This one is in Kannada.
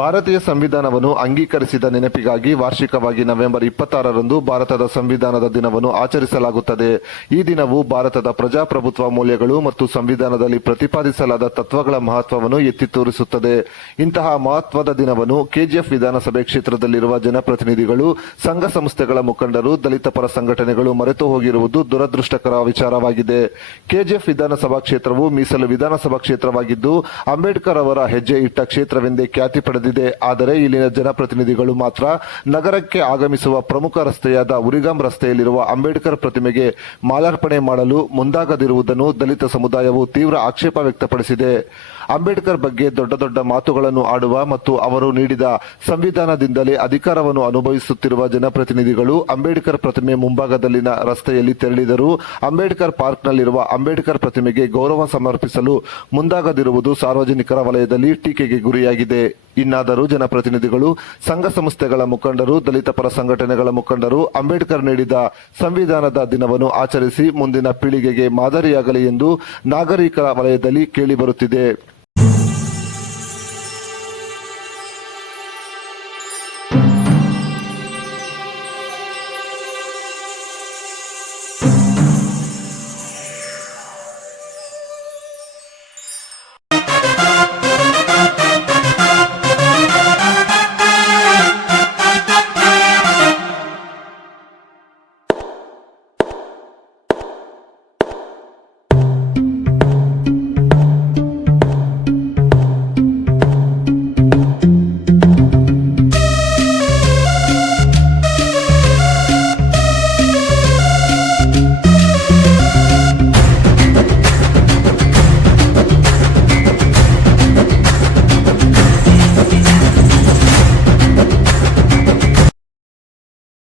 ಭಾರತೀಯ ಸಂವಿಧಾನವನ್ನು ಅಂಗೀಕರಿಸಿದ ನೆನಪಿಗಾಗಿ ವಾರ್ಷಿಕವಾಗಿ ನವೆಂಬರ್ 26ರಂದು ಭಾರತದ ಸಂವಿಧಾನದ ದಿನವನ್ನು ಆಚರಿಸಲಾಗುತ್ತದೆ. ಈ ದಿನವು ಭಾರತದ ಪ್ರಜಾಪ್ರಭುತ್ವ ಮೌಲ್ಯಗಳು ಮತ್ತು ಸಂವಿಧಾನದಲ್ಲಿ ಪ್ರತಿಪಾದಿಸಲಾದ ತತ್ವಗಳ ಮಹತ್ವವನ್ನು ಎತ್ತಿ ತೋರಿಸುತ್ತದೆ. ಇಂತಹ ಮಹತ್ವದ ದಿನವನ್ನು ಕೆಜಿಎಫ್ ವಿಧಾನಸಭೆ ಕ್ಷೇತ್ರದಲ್ಲಿರುವ ಜನಪ್ರತಿನಿಧಿಗಳು, ಸಂಘ ಸಂಸ್ಥೆಗಳ ಮುಖಂಡರು, ದಲಿತ ಪರ ಸಂಘಟನೆಗಳು ಮರೆತು ಹೋಗಿರುವುದು ದುರದೃಷ್ಟಕರ ವಿಚಾರವಾಗಿದೆ. ಕೆಜಿಎಫ್ ವಿಧಾನಸಭಾ ಕ್ಷೇತ್ರವು ಮೀಸಲು ವಿಧಾನಸಭಾ ಕ್ಷೇತ್ರವಾಗಿದ್ದು, ಅಂಬೇಡ್ಕರ್ ಅವರ ಹೆಜ್ಜೆ ಇಟ್ಟ ಕ್ಷೇತ್ರವೆಂದೇ ಖ್ಯಾತಿ ಪಡೆದಿದೆ. ಆದರೆ ಇಲ್ಲಿನ ಜನಪ್ರತಿನಿಧಿಗಳು ಮಾತ್ರ ನಗರಕ್ಕೆ ಆಗಮಿಸುವ ಪ್ರಮುಖ ರಸ್ತೆಯಾದ ಉರಿಗಾಂ ರಸ್ತೆಯಲ್ಲಿರುವ ಅಂಬೇಡ್ಕರ್ ಪ್ರತಿಮೆಗೆ ಮಾಲಾರ್ಪಣೆ ಮಾಡಲು ಮುಂದಾಗದಿರುವುದನ್ನು ದಲಿತ ಸಮುದಾಯವು ತೀವ್ರ ಆಕ್ಷೇಪ ವ್ಯಕ್ತಪಡಿಸಿದೆ. ಅಂಬೇಡ್ಕರ್ ಬಗ್ಗೆ ದೊಡ್ಡ ದೊಡ್ಡ ಮಾತುಗಳನ್ನು ಆಡುವ ಮತ್ತು ಅವರು ನೀಡಿದ ಸಂವಿಧಾನದಿಂದಲೇ ಅಧಿಕಾರವನ್ನು ಅನುಭವಿಸುತ್ತಿರುವ ಜನಪ್ರತಿನಿಧಿಗಳು ಅಂಬೇಡ್ಕರ್ ಪ್ರತಿಮೆ ಮುಂಭಾಗದಲ್ಲಿನ ರಸ್ತೆಯಲ್ಲಿ ತೆರಳಿದರೂ ಅಂಬೇಡ್ಕರ್ ಪಾರ್ಕ್ನಲ್ಲಿರುವ ಅಂಬೇಡ್ಕರ್ ಪ್ರತಿಮೆಗೆ ಗೌರವ ಸಮರ್ಪಿಸಲು ಮುಂದಾಗದಿರುವುದು ಸಾರ್ವಜನಿಕರ ವಲಯದಲ್ಲಿ ಟೀಕೆಗೆ ಗುರಿಯಾಗಿದೆ. ಇನ್ನಾದರೂ ಜನಪ್ರತಿನಿಧಿಗಳು, ಸಂಘ ಸಂಸ್ಥೆಗಳ ಮುಖಂಡರು, ದಲಿತ ಪರ ಸಂಘಟನೆಗಳ ಮುಖಂಡರು ಅಂಬೇಡ್ಕರ್ ನೀಡಿದ ಸಂವಿಧಾನದ ದಿನವನ್ನು ಆಚರಿಸಿ ಮುಂದಿನ ಪೀಳಿಗೆಗೆ ಮಾದರಿಯಾಗಲಿ ಎಂದು ನಾಗರಿಕರ ವಲಯದಲ್ಲಿ ಕೇಳಿಬರುತ್ತಿದೆ.